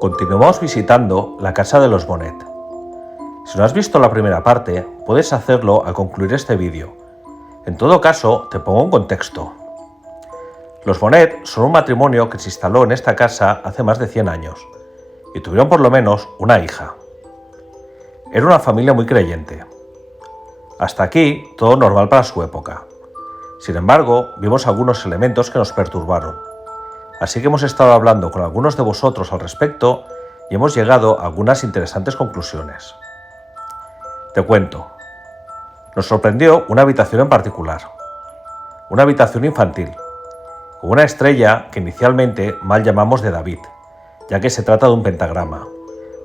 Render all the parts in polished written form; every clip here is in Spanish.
Continuamos visitando la casa de los Bonet. Si no has visto la primera parte, puedes hacerlo al concluir este vídeo. En todo caso, te pongo un contexto. Los Bonet son un matrimonio que se instaló en esta casa hace más de 100 años y tuvieron por lo menos una hija. Era una familia muy creyente. Hasta aquí, todo normal para su época. Sin embargo, vimos algunos elementos que nos perturbaron. Así que hemos estado hablando con algunos de vosotros al respecto y hemos llegado a algunas interesantes conclusiones. Te cuento. Nos sorprendió una habitación en particular. Una habitación infantil, con una estrella que inicialmente mal llamamos de David, ya que se trata de un pentagrama,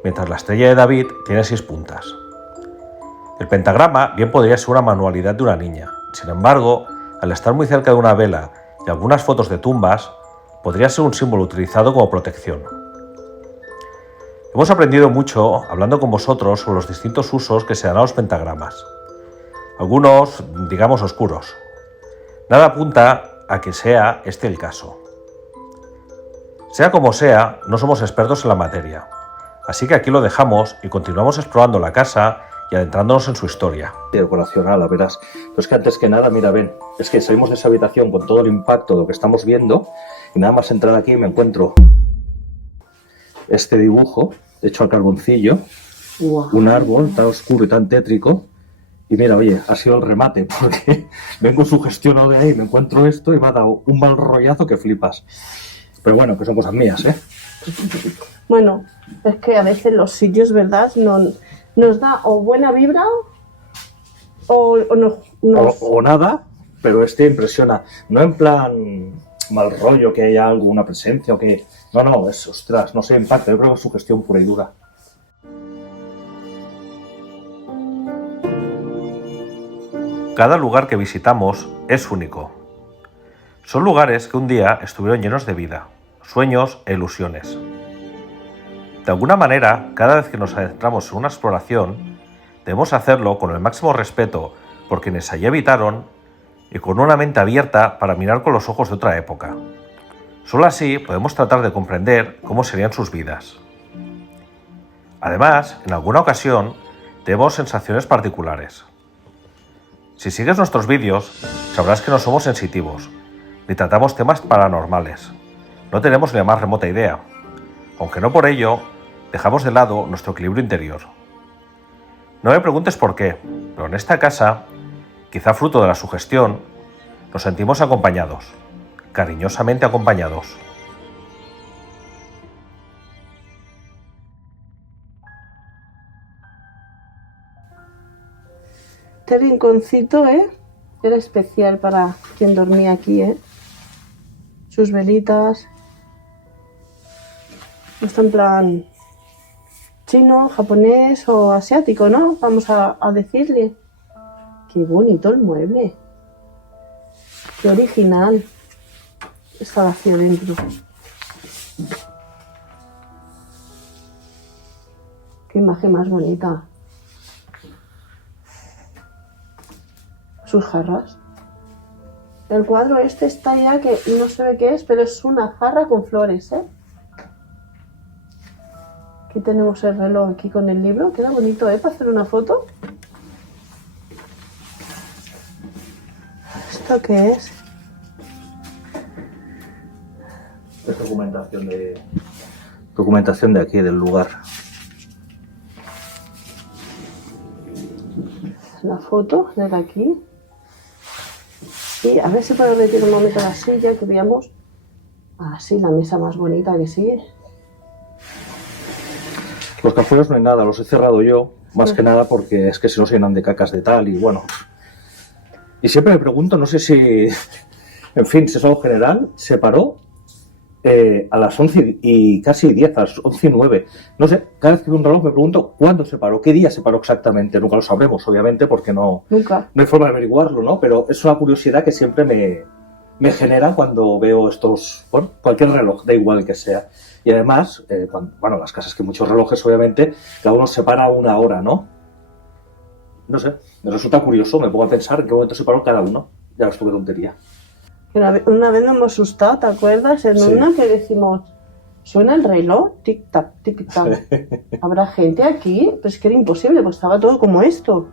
mientras la estrella de David tiene 6 puntas. El pentagrama bien podría ser una manualidad de una niña. Sin embargo, al estar muy cerca de una vela y algunas fotos de tumbas, podría ser un símbolo utilizado como protección. Hemos aprendido mucho hablando con vosotros sobre los distintos usos que se dan a los pentagramas. Algunos, digamos, oscuros. Nada apunta a que sea este el caso. Sea como sea, no somos expertos en la materia. Así que aquí lo dejamos y continuamos explorando la casa y adentrándonos en su historia. Decoracional, la verás. Pero es que antes que nada, mira, ven, es que salimos de esa habitación con todo el impacto de lo que estamos viendo y nada más entrar aquí me encuentro este dibujo hecho al carboncillo, un árbol tan oscuro y tan tétrico. Y mira, oye, ha sido el remate, porque vengo sugestionado de ahí, me encuentro esto y me ha dado un mal rollazo que flipas. Pero bueno, que son cosas mías, ¿eh? Bueno, es que a veces los sitios, ¿verdad? Nos da o buena vibra o nada, pero este impresiona. No en plan mal rollo, que haya alguna presencia o que... No, es, ostras, no sé, impacta. Yo creo que es sugestión pura y dura. Cada lugar que visitamos es único. Son lugares que un día estuvieron llenos de vida, sueños e ilusiones. De alguna manera, cada vez que nos adentramos en una exploración, debemos hacerlo con el máximo respeto por quienes allí habitaron y con una mente abierta para mirar con los ojos de otra época. Solo así podemos tratar de comprender cómo serían sus vidas. Además, en alguna ocasión, tenemos sensaciones particulares. Si sigues nuestros vídeos, sabrás que no somos sensitivos, ni tratamos temas paranormales. No tenemos ni la más remota idea, aunque no por ello dejamos de lado nuestro equilibrio interior. No me preguntes por qué, pero en esta casa, quizá fruto de la sugestión, nos sentimos acompañados, cariñosamente acompañados. Este rinconcito, era especial para quien dormía aquí, Sus velitas. Está en plan chino, japonés o asiático, ¿no? Vamos a decirle. Qué bonito el mueble. Qué original. Está vacío dentro. Qué imagen más bonita. Sus jarras. El cuadro este está ya que no se ve qué es, pero es una jarra con flores, Aquí tenemos el reloj aquí con el libro. Queda bonito, para hacer una foto. ¿Esto qué es? Es documentación de aquí, del lugar. La foto de aquí. Y a ver si puedo retirar un momento la silla, que veamos. Así, la mesa más bonita que sí. Los cajones no hay nada, los he cerrado yo, más que nada porque es que si no se llenan de cacas de tal y bueno. Y siempre me pregunto, no sé si, en fin, si es algo general, se paró a las 11 y casi 10, a las 11 y 9. No sé, cada vez que veo un reloj me pregunto cuándo se paró, qué día se paró exactamente. Nunca lo sabremos, obviamente, porque no hay forma de averiguarlo, ¿no? Pero es una curiosidad que siempre me genera cuando veo estos, bueno, cualquier reloj, da igual que sea. Y además, bueno, las casas que muchos relojes, obviamente, cada uno se para una hora, ¿no? No sé, me resulta curioso, me pongo a pensar en qué momento se paró cada uno. Ya ves tú qué tontería. Una vez nos hemos asustado, ¿te acuerdas? En una que decimos, Suena el reloj, tic-tac, tic-tac. ¿Habrá gente aquí? Pues que era imposible, pues estaba todo como esto.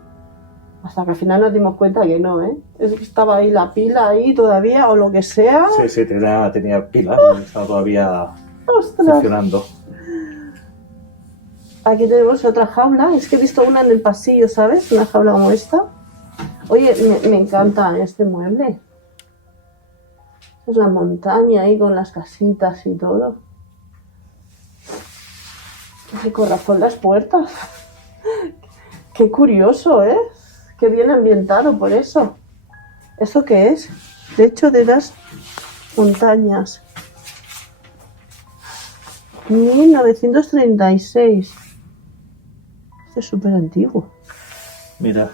Hasta que al final nos dimos cuenta que no, ¿eh? Es que estaba ahí la pila ahí todavía o lo que sea. Sí, tenía pila, estaba todavía ¡Ostras! funcionando. Aquí tenemos otra jaula. Es que he visto una en el pasillo, ¿sabes? Una jaula como esta. Oye, me encanta este mueble. Es la montaña ahí con las casitas y todo. Ay, con razón las puertas. Qué curioso, ¿eh? Qué bien ambientado por eso. ¿Eso qué es? Techo de las montañas. 1936. Este es súper antiguo. Mira,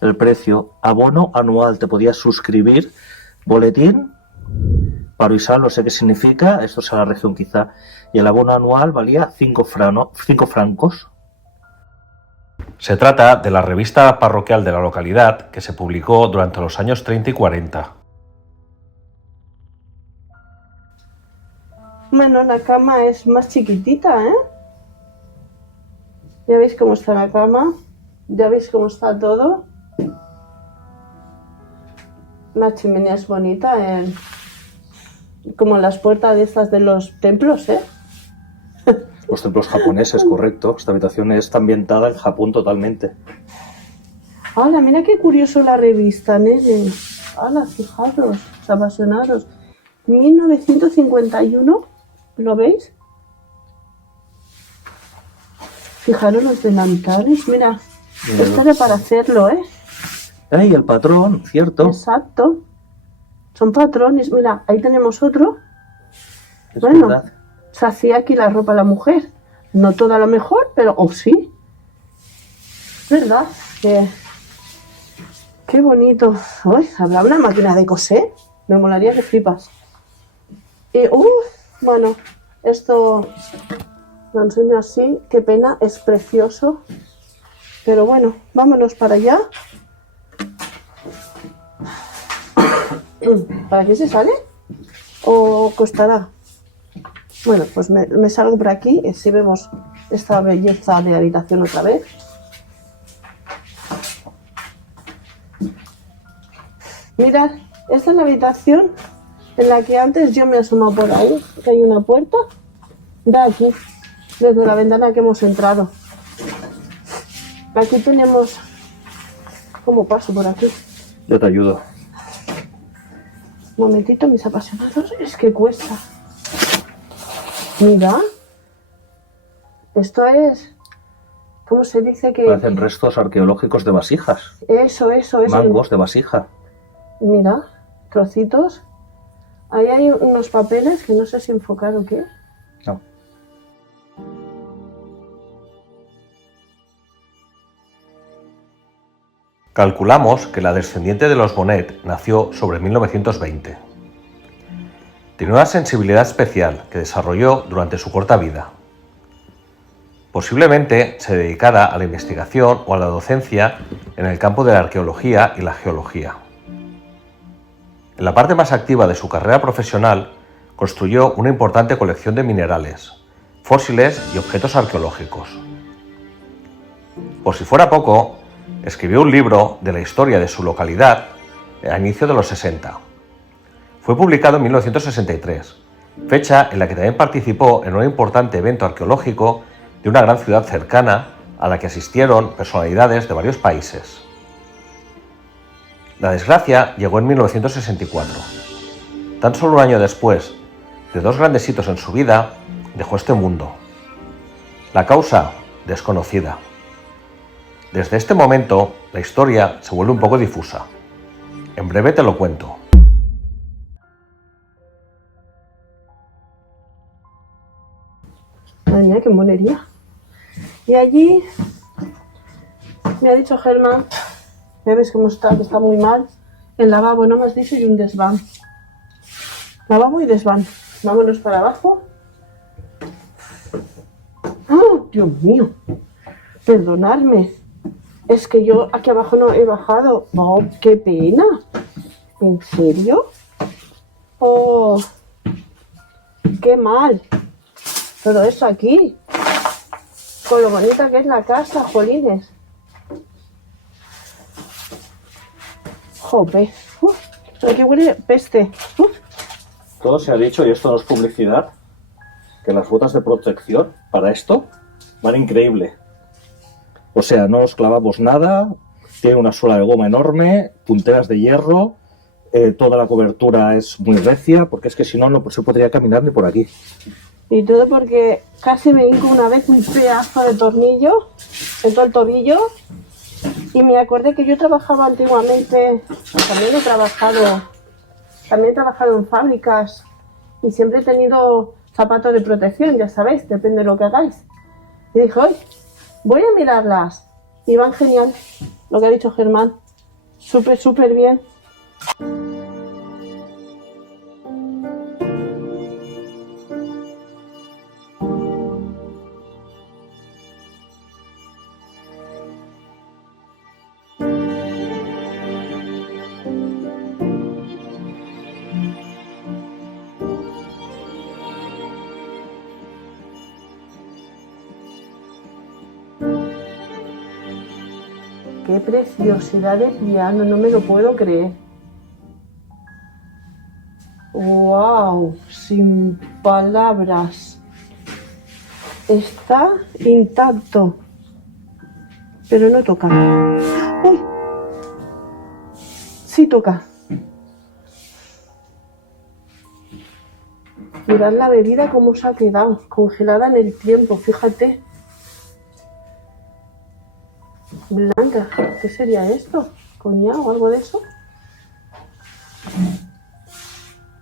el precio, abono anual, te podías suscribir, boletín, Paruisal, no sé qué significa, esto es a la región quizá, y el abono anual valía 5 francos. Se trata de la revista parroquial de la localidad que se publicó durante los años 30 y 40. Bueno, la cama es más chiquitita, ¿eh? Ya veis cómo está la cama. Ya veis cómo está todo. La chimenea es bonita, como las puertas de estas de los templos, ¿eh? Los templos japoneses, correcto. Esta habitación está ambientada en Japón totalmente. ¡Hala! Mira qué curioso la revista, nene. ¡Hala! Fijaros, apasionaros. 1951, ¿lo veis? Fijaros los delantales, mira. Esto era para hacerlo, ¿eh? ¡Ey, el patrón! Cierto. Exacto. Son patrones. Mira, ahí tenemos otro. Es Bueno, verdad. se hacía aquí la ropa a la mujer. No toda lo mejor, pero sí. ¿Verdad? Qué bonito. Uy, ¿habrá una máquina de coser? Me molaría que flipas. Y, bueno, esto lo enseño así. Qué pena, es precioso. Pero bueno, vámonos para allá. ¿Para qué se sale? ¿O costará? Bueno, pues me salgo por aquí y así vemos esta belleza de habitación otra vez. Mirad, esta es la habitación en la que antes yo me asomo por ahí, que hay una puerta. Da aquí, desde la ventana que hemos entrado. Aquí tenemos... ¿Cómo paso por aquí? Yo te ayudo. Un momentito, mis apasionados, es que cuesta. Mira. Esto es... ¿Cómo se dice que...? Parecen restos arqueológicos de vasijas. Eso. Mangos de vasija. Mira, trocitos. Ahí hay unos papeles que no sé si enfocar o qué. No. Calculamos que la descendiente de los Bonet nació sobre 1920. Tiene una sensibilidad especial que desarrolló durante su corta vida. Posiblemente se dedicara a la investigación o a la docencia en el campo de la arqueología y la geología. En la parte más activa de su carrera profesional, construyó una importante colección de minerales, fósiles y objetos arqueológicos. Por si fuera poco, escribió un libro de la historia de su localidad a inicio de los 60. Fue publicado en 1963, fecha en la que también participó en un importante evento arqueológico de una gran ciudad cercana a la que asistieron personalidades de varios países. La desgracia llegó en 1964. Tan solo un año después de dos grandes hitos en su vida, dejó este mundo. La causa, desconocida. Desde este momento, la historia se vuelve un poco difusa. En breve te lo cuento. Madre mía, qué monería. Y allí me ha dicho Germán, ya ves cómo está, que está muy mal. El lavabo, no me has dicho, y un desván. Lavabo y desván. Vámonos para abajo. ¡Oh, Dios mío! Perdonadme. Es que yo aquí abajo no he bajado. ¡Oh, qué pena! ¿En serio? ¡Oh! ¡Qué mal! todo eso aquí. Con lo bonita que es la casa, jolines. Jope. Aquí huele peste. Todo se ha dicho, y esto no es publicidad, que las botas de protección para esto van increíble. O sea, no os clavamos nada, tiene una suela de goma enorme, punteras de hierro, toda la cobertura es muy recia, porque es que si no, no se podría caminar ni por aquí. Y todo porque casi me hinco una vez un pedazo de tornillo en todo el tobillo. Y me acordé que yo trabajaba antiguamente, también he trabajado en fábricas y siempre he tenido zapatos de protección, ya sabéis, depende de lo que hagáis. Y dije, hoy voy a mirarlas. Y van genial, lo que ha dicho Germán. Súper bien. Qué preciosidad de piano, no me lo puedo creer. ¡Wow! Sin palabras. Está intacto, pero no toca. ¡Uy! Sí toca. Mirad la bebida cómo se ha quedado, congelada en el tiempo, fíjate. Blanca, ¿qué sería esto? ¿Coñac o algo de eso?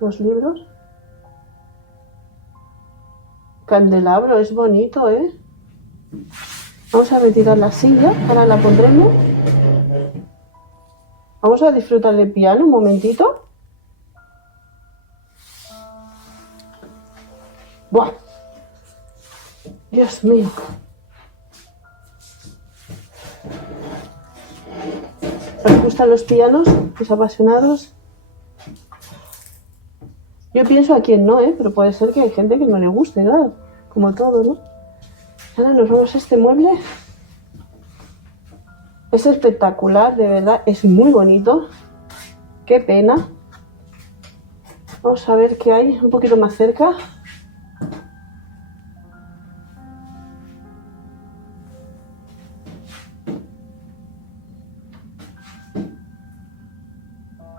Los libros. Candelabro, es bonito, ¿eh? Vamos a retirar la silla, ahora la pondremos. Vamos a disfrutar del piano un momentito. ¡Buah! Dios mío. ¿Os gustan los pianos? ¿Los apasionados? Yo pienso a quién no, pero puede ser que hay gente que no le guste, claro, como todo, ¿no? Ahora nos vamos a este mueble. Es espectacular, de verdad, es muy bonito. Qué pena. Vamos a ver qué hay un poquito más cerca.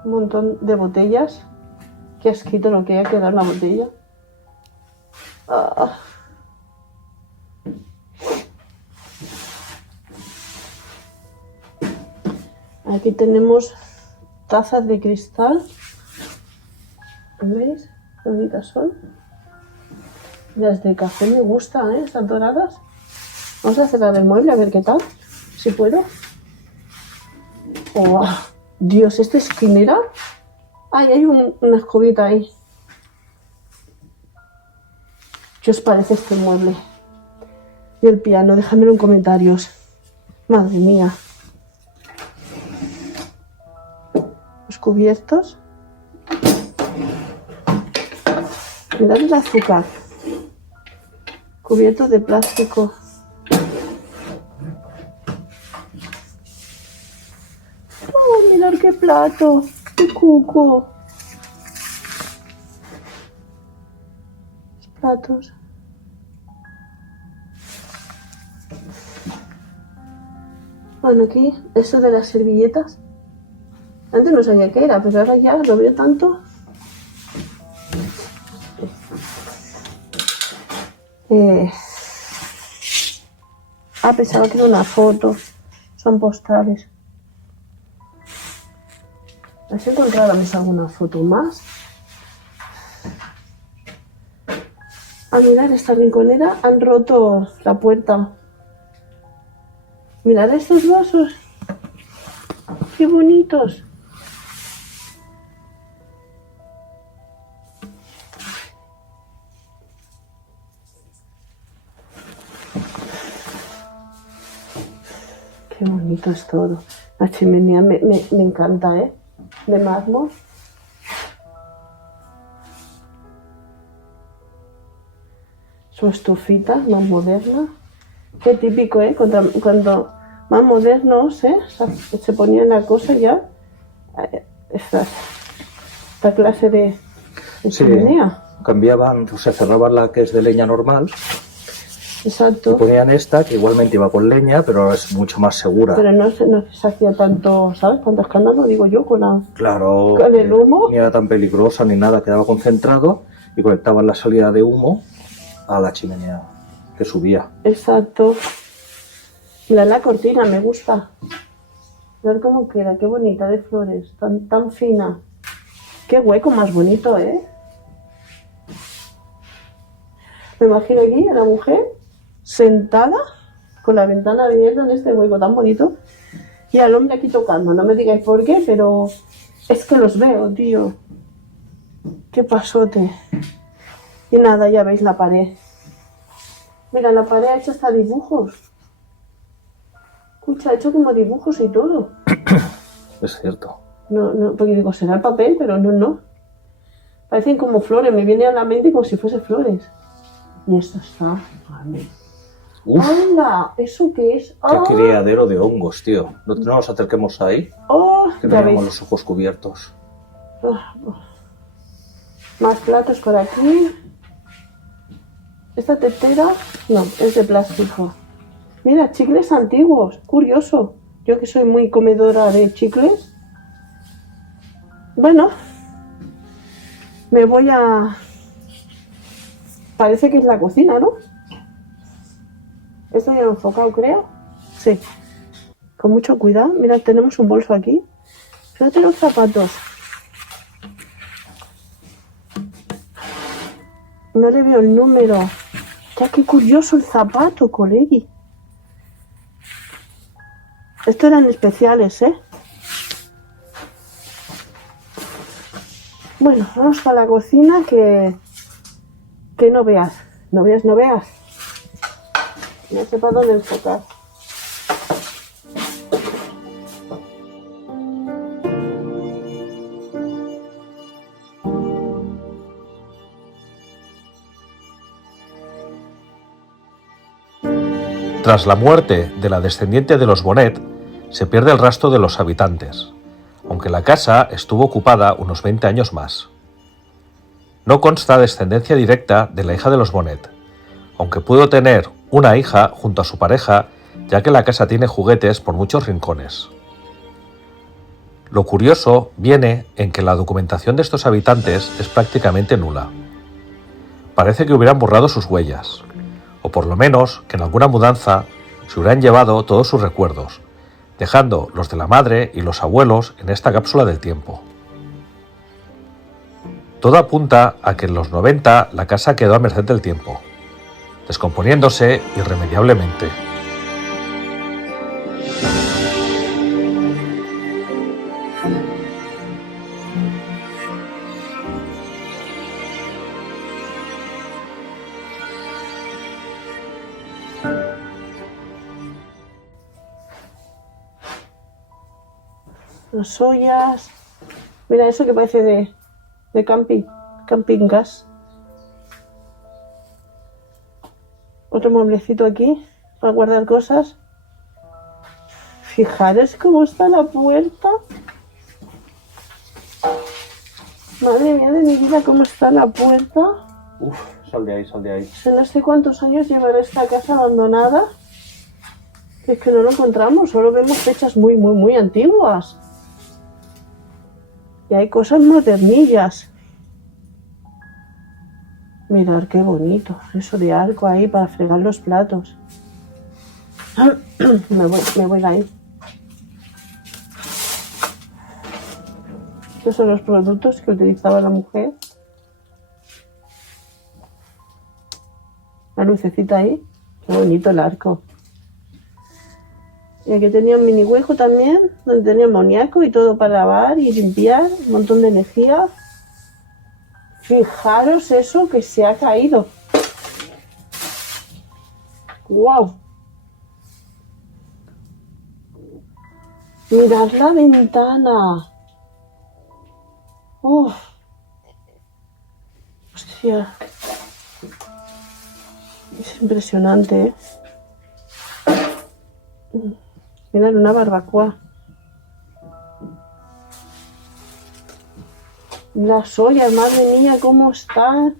Un montón de botellas. Qué asquito lo que hay que dar una botella. Ah. Aquí tenemos tazas de cristal. ¿Veis? Qué bonitas son. Las de café me gustan, están doradas. Vamos a cerrar el mueble a ver qué tal. Si puedo. Oh, Dios, ¿esta esquinera? Ay, hay una escobita ahí. ¿Qué os parece este mueble? Y el piano, dejadmelo en comentarios. Madre mía. Los cubiertos. Mirad el azúcar. Cubiertos de plástico. Oh, mirad qué plato. ¡Qué cuco! Los platos. Bueno, aquí, eso de las servilletas. Antes no sabía qué era, pero ahora ya lo veo tanto. Pensaba que era una foto. Son postales. ¿Has encontrado alguna foto más? A mirar esta rinconera, han roto la puerta. Mirad estos vasos. ¡Qué bonitos! Qué bonito es todo. La chimenea me encanta, de mármol. Su estufita más moderna. Qué típico, ¿eh? Cuando más modernos, ¿eh? Se ponía la cosa ya. Esta clase de chimenea. Cambiaban, se cerraban la que es de leña normal. Exacto. Y ponían esta, que igualmente iba con leña, pero es mucho más segura. Pero no se hacía tanto, ¿sabes? Tanto escándalo, digo yo, con el humo. Ni era tan peligrosa ni nada, quedaba concentrado y conectaban la salida de humo a la chimenea que subía. Exacto. Mira la cortina, me gusta. Mirad cómo queda, qué bonita de flores, tan fina. Qué hueco más bonito, ¿eh? Me imagino aquí a la mujer sentada con la ventana abierta en este hueco tan bonito y al hombre aquí tocando. No me digáis por qué, pero es que los veo, tío. Qué pasote. Y nada, ya veis la pared. Mira, la pared ha hecho hasta dibujos. Escucha, ha hecho como dibujos y todo. Es cierto. No, porque digo, será el papel, pero no. Parecen como flores, me viene a la mente como si fuese flores. Y esto está... ¡Anda! ¿Eso qué es? Qué criadero de hongos, tío. No nos acerquemos ahí, que tenemos los ojos cubiertos. Más platos por aquí. Esta tetera, no, es de plástico. Mira, chicles antiguos, curioso. Yo que soy muy comedora de chicles. Bueno, me voy a... Parece que es la cocina, ¿no? Esto ya lo he enfocado, creo. Sí. Con mucho cuidado. Mira, tenemos un bolso aquí. Fíjate los zapatos. No le veo el número. Ya, qué curioso el zapato, colegui. Estos eran especiales, ¿eh? Bueno, vamos a la cocina que no veas. No veas. No sé para dónde enfocar. Tras la muerte de la descendiente de los Bonet, se pierde el rastro de los habitantes, aunque la casa estuvo ocupada unos 20 años más. No consta descendencia directa de la hija de los Bonet, aunque pudo tener una hija junto a su pareja, ya que la casa tiene juguetes por muchos rincones. Lo curioso viene en que la documentación de estos habitantes es prácticamente nula. Parece que hubieran borrado sus huellas, o por lo menos que en alguna mudanza se hubieran llevado todos sus recuerdos, dejando los de la madre y los abuelos en esta cápsula del tiempo. Todo apunta a que en los 90 la casa quedó a merced del tiempo, descomponiéndose irremediablemente. Las ollas. Mira, eso que parece de camping gas. Otro mueblecito aquí para guardar cosas. Fijaros cómo está la puerta. Madre mía de mi vida, cómo está la puerta. Uf, sal de ahí. No sé cuántos años llevará esta casa abandonada. Que es que no lo encontramos, solo vemos fechas muy, muy, muy antiguas. Y hay cosas modernillas. Mirad qué bonito, eso de arco ahí para fregar los platos. me voy de ahí. Estos son los productos que utilizaba la mujer. La lucecita ahí. Qué bonito el arco. Y aquí tenía un mini hueco también, donde tenía amoníaco y todo para lavar y limpiar. Un montón de energía. Fijaros eso que se ha caído. ¡Wow! Mirad la ventana. ¡Uf! Hostia. Es impresionante, ¿eh? Mirad, una barbacoa. Las ollas, madre mía, cómo están.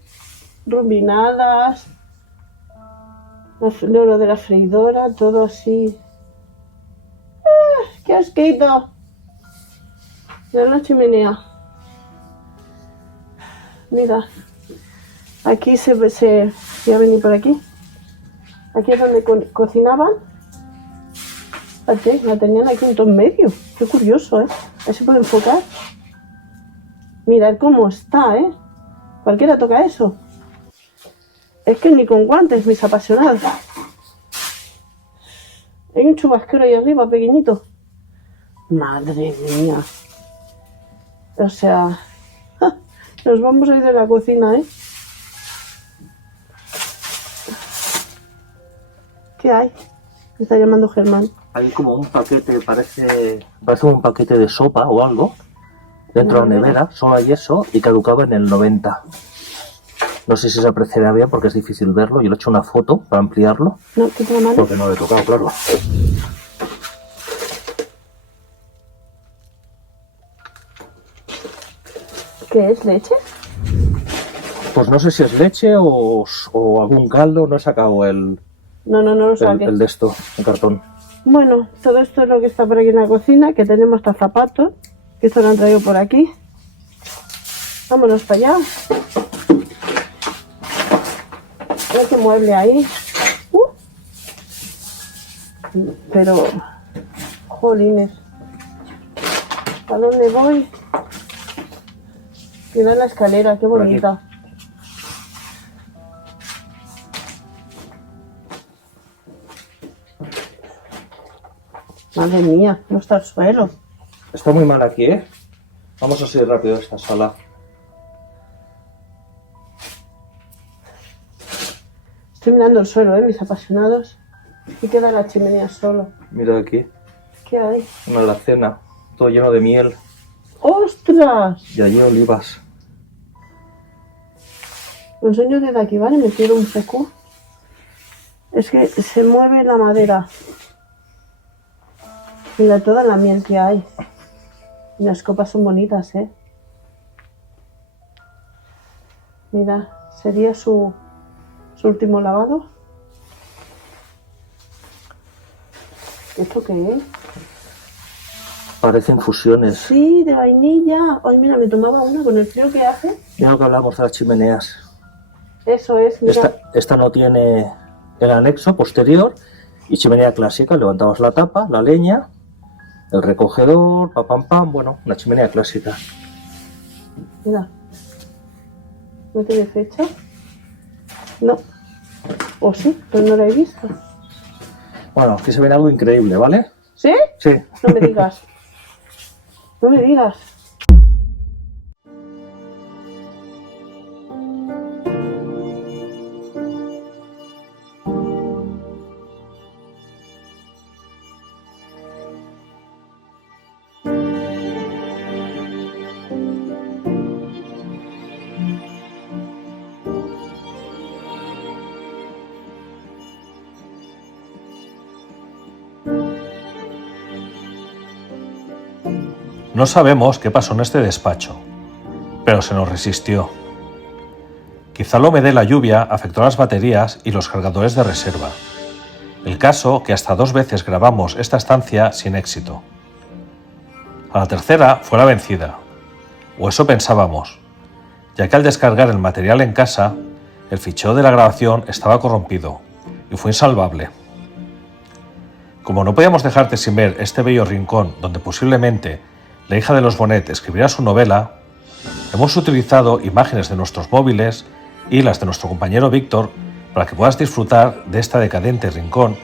Rubinadas. Lo de la freidora, todo así. ¡Ah, ¡qué asquito! Mirad la chimenea. Mira. Aquí voy a venir por aquí. Aquí es donde cocinaban. Fíjate, la tenían aquí en todo en medio. Qué curioso, ¿eh? Ahí se puede enfocar. Mirad cómo está, ¿eh? Cualquiera toca eso. Es que ni con guantes, mis apasionados. Hay un chubasquero ahí arriba, pequeñito. Madre mía. O sea, nos vamos a ir de la cocina, ¿eh? ¿Qué hay? Me está llamando Germán. Hay como un paquete, parece un paquete de sopa o algo, dentro de la nevera, solo hay eso, y caducaba en el 90. No sé si se apreciará bien porque es difícil verlo, yo le he hecho una foto para ampliarlo, No, quita la mano. porque no lo he tocado, claro. ¿Qué es? ¿Leche? Pues no sé si es leche o algún caldo, no he sacado el No lo saques. de esto, en cartón. Bueno, todo esto es lo que está por aquí en la cocina, que tenemos hasta zapatos, que esto lo han traído por aquí. Vámonos para allá. Mira qué mueble ahí. Pero, jolines, ¿a dónde voy? Mira la escalera, qué bonita. Madre mía, no está el suelo. Está muy mal aquí, ¿eh? Vamos a seguir rápido esta sala. Estoy mirando el suelo, mis apasionados. Y queda la chimenea solo. Mira aquí, ¿Qué hay? una alacena, todo lleno de miel ¡Ostras! y allí olivas. Lo enseño desde aquí, ¿vale? Me quiero un poco. Es que se mueve la madera. Mira toda la miel que hay. Y las copas son bonitas, ¿eh? Mira, sería su último lavado. ¿Esto qué es? Parecen fusiones. Sí, de vainilla. Ay, mira, me tomaba una con el frío que hace. Mira lo que hablamos de las chimeneas. Eso es, mira. Esta no tiene el anexo posterior y chimenea clásica. Levantabas la tapa, la leña, el recogedor, pam, bueno, una chimenea clásica. Mira. ¿No tiene fecha? No. ¿O sí? Pero no la he visto. Bueno, aquí se ve algo increíble, ¿vale? ¿Sí? Sí. No me digas. No me digas. No sabemos qué pasó en este despacho, pero se nos resistió. Quizá la humedad de la lluvia afectó a las baterías y los cargadores de reserva. El caso que hasta 2 veces grabamos esta estancia sin éxito. A la tercera fue la vencida, o eso pensábamos, ya que al descargar el material en casa, el fichero de la grabación estaba corrompido y fue insalvable. Como no podíamos dejarte sin ver este bello rincón donde posiblemente la hija de los Bonet escribirá su novela, hemos utilizado imágenes de nuestros móviles y las de nuestro compañero Víctor para que puedas disfrutar de este decadente rincón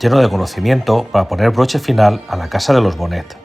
lleno de conocimiento para poner broche final a la casa de los Bonet.